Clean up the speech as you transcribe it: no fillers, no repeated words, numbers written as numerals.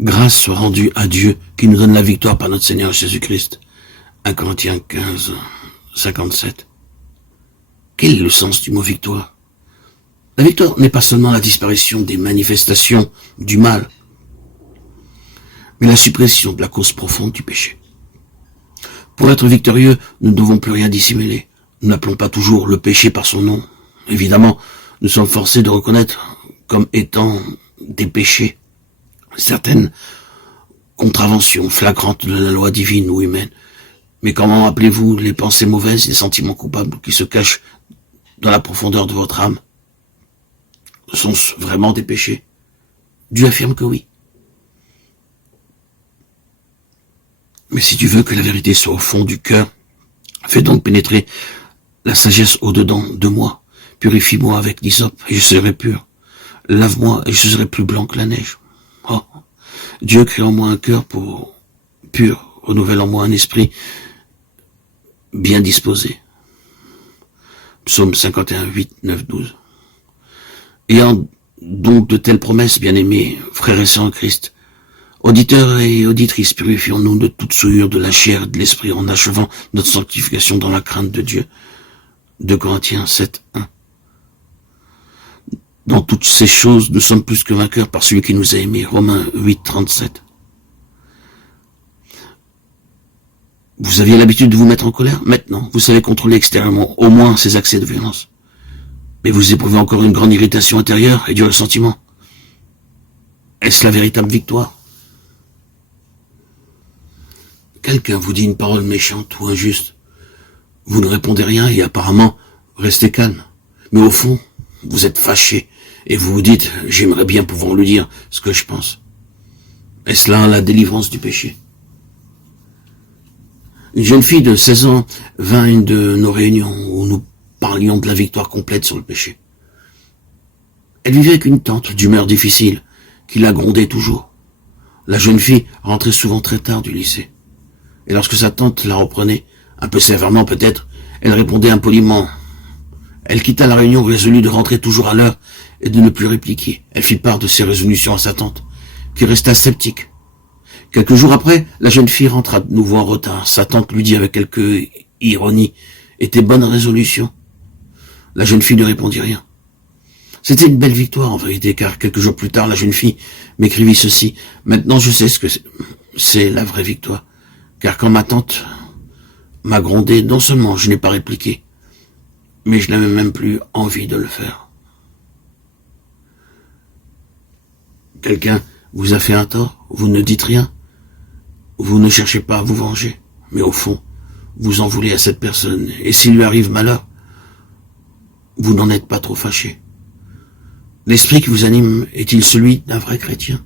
Grâce soit rendue à Dieu qui nous donne la victoire par notre Seigneur Jésus-Christ. 1 Corinthiens 15, 57. Quel est le sens du mot victoire? La victoire n'est pas seulement la disparition des manifestations du mal, mais la suppression de la cause profonde du péché. Pour être victorieux, nous ne devons plus rien dissimuler. Nous n'appelons pas toujours le péché par son nom. Évidemment, nous sommes forcés de reconnaître comme étant des péchés certaines contraventions flagrantes de la loi divine ou humaine. Mais comment appelez-vous les pensées mauvaises et les sentiments coupables qui se cachent dans la profondeur de votre âme? Sont-ce vraiment des péchés? Dieu affirme que oui. Mais si tu veux que la vérité soit au fond du cœur, fais donc pénétrer la sagesse au-dedans de moi. Purifie-moi avec l'hysope et je serai pur. Lave-moi et je serai plus blanc que la neige. Oh, Dieu crée en moi un cœur pur, renouvelle en moi un esprit bien disposé. Psaume 51, 8, 9, 12. Ayant donc de telles promesses, bien-aimés, frères et sœurs en Christ, auditeurs et auditrices, purifions-nous de toute souillure de la chair et de l'esprit en achevant notre sanctification dans la crainte de Dieu. 2 Corinthiens 7, 1. Dans toutes ces choses, nous sommes plus que vainqueurs par celui qui nous a aimés. Romains 8, 37. Vous aviez l'habitude de vous mettre en colère? Maintenant, vous savez contrôler extérieurement au moins ces accès de violence. Mais vous éprouvez encore une grande irritation intérieure et du ressentiment. Est-ce la véritable victoire? Quelqu'un vous dit une parole méchante ou injuste. Vous ne répondez rien et apparemment, restez calme. Mais au fond, vous êtes fâché et vous vous dites, j'aimerais bien pouvoir lui dire ce que je pense. Est-ce là la délivrance du péché? Une jeune fille de 16 ans vint à une de nos réunions où nous parlions de la victoire complète sur le péché. Elle vivait avec une tante d'humeur difficile qui la grondait toujours. La jeune fille rentrait souvent très tard du lycée. Et lorsque sa tante la reprenait, un peu sévèrement peut-être, elle répondait impoliment. Elle quitta la réunion résolue de rentrer toujours à l'heure et de ne plus répliquer. Elle fit part de ses résolutions à sa tante, qui resta sceptique. Quelques jours après, la jeune fille rentra de nouveau en retard. Sa tante lui dit avec quelque ironie, « Et tes bonnes résolutions ?» La jeune fille ne répondit rien. C'était une belle victoire en vérité, car quelques jours plus tard, la jeune fille m'écrivit ceci. « Maintenant je sais ce que c'est la vraie victoire, car quand ma tante m'a grondé, non seulement je n'ai pas répliqué, mais je n'avais même plus envie de le faire. » Quelqu'un vous a fait un tort, vous ne dites rien, vous ne cherchez pas à vous venger, mais au fond, vous en voulez à cette personne, et s'il lui arrive malheur, vous n'en êtes pas trop fâché. L'esprit qui vous anime est-il celui d'un vrai chrétien?